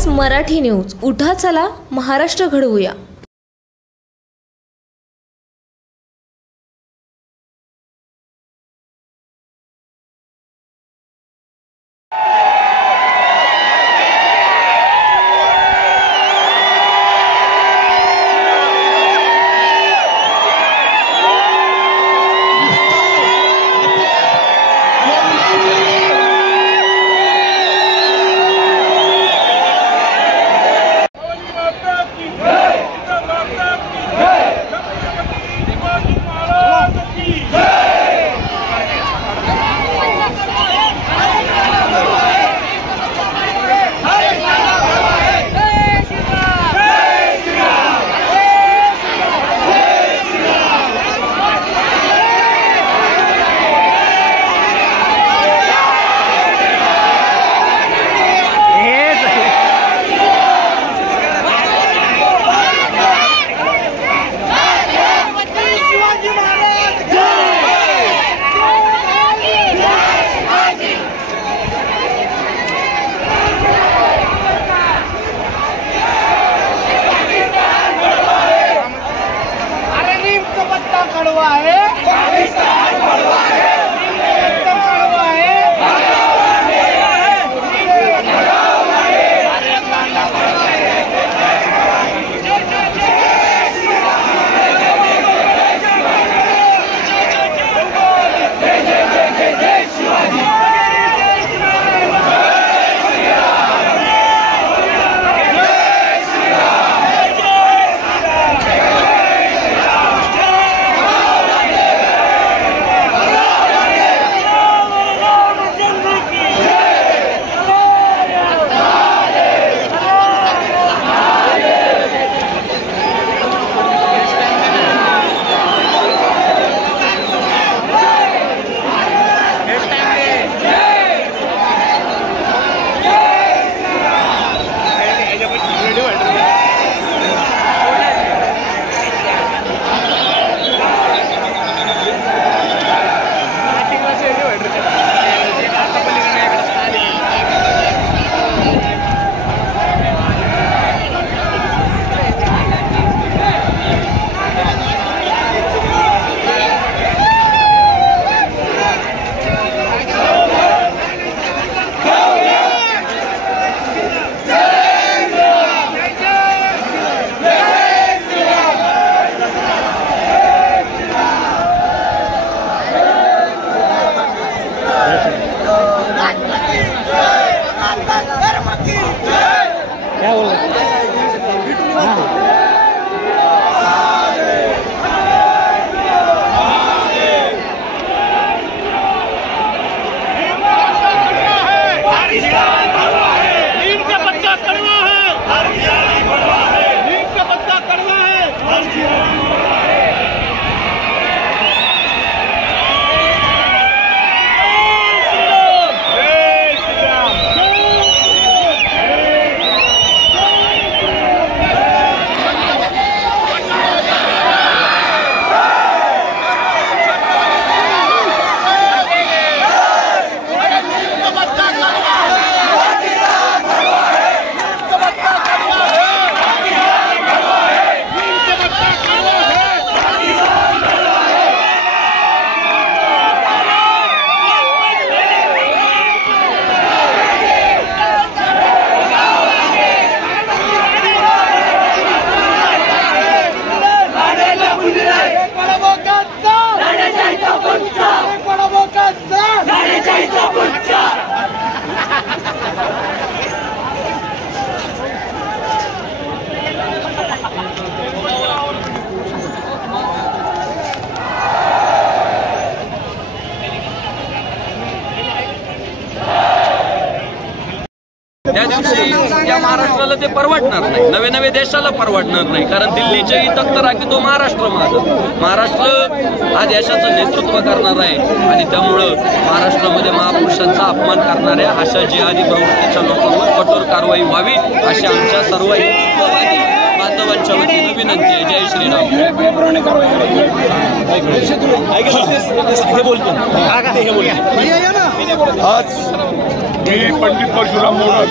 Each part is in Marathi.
खास मराठी न्यूज. उठा चला महाराष्ट्र घडवूया. त्या दिवशी या महाराष्ट्राला ते परवडणार नाही, नवे नवे देशाला परवडणार नाही. कारण दिल्लीच्याही तख्त राखी तो महाराष्ट्र महाराष्ट्र हा देशाचं नेतृत्व करणार आहे. आणि त्यामुळं महाराष्ट्रामध्ये महापुरुषांचा अपमान करणाऱ्या अशा जिहादी प्रवृत्तीच्या लोकांवर कठोर कारवाई व्हावी अशी आमच्या सर्व हिंदुत्ववादी बांधव सर्वांच्या वतीनं विनंती आहे. जय श्रीराम. आज मी पंडित परशुराम मोडक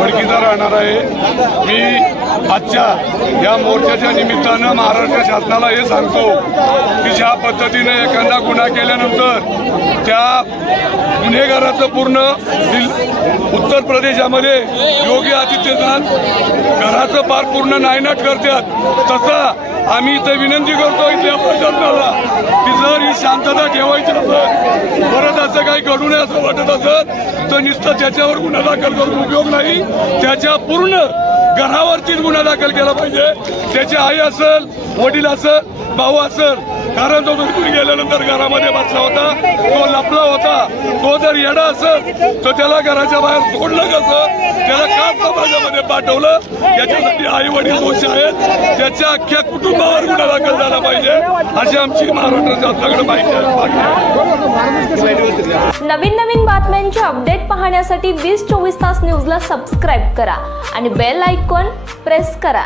वडकीचा राहणार आहे. मी आजच्या या मोर्चाच्या निमित्तानं महाराष्ट्र शासनाला हे सांगतो की ज्या पद्धतीने एखादा गुन्हा केल्यानंतर त्या गुन्हेगाराचं पूर्ण उत्तर प्रदेशामध्ये योगी आदित्यनाथ घराचं पार पूर्ण नायनाट करतात, तसा आम्ही इथे विनंती करतो इथल्या प्रशासनाला की जर ही शांतता ठेवायची असेल, परत असं काही घडू नये असं वाटत असत तर नुसतं त्याच्यावर गुन्हा दाखल करून उपयोग नाही, त्याच्या पूर्ण घरावरतीच गुन्हा दाखल केला पाहिजे. त्याची आई असेल, वडील असेल, भाऊ असेल, कारण तो दुसरी गेल्यानंतर घरामध्ये बसला होता, तो लपला होता, तो जर येडा असेल तर त्याला घराच्या बाहेर सोडलं कसं, त्याला का समाजामध्ये पाठवलं, याच्यासाठी आई वडील दोष आहेत. त्याच्या अख्ख्या कुटुंबावर गुन्हा दाखल झाला पाहिजे अशी आमची महाराष्ट्र शासनाकडे माहिती आहे. नवीन बातम्यांचे अपडेट पाहण्यासाठी 20-24 तास न्यूजला सबस्क्राईब करा आणि बेल आयकॉन प्रेस करा.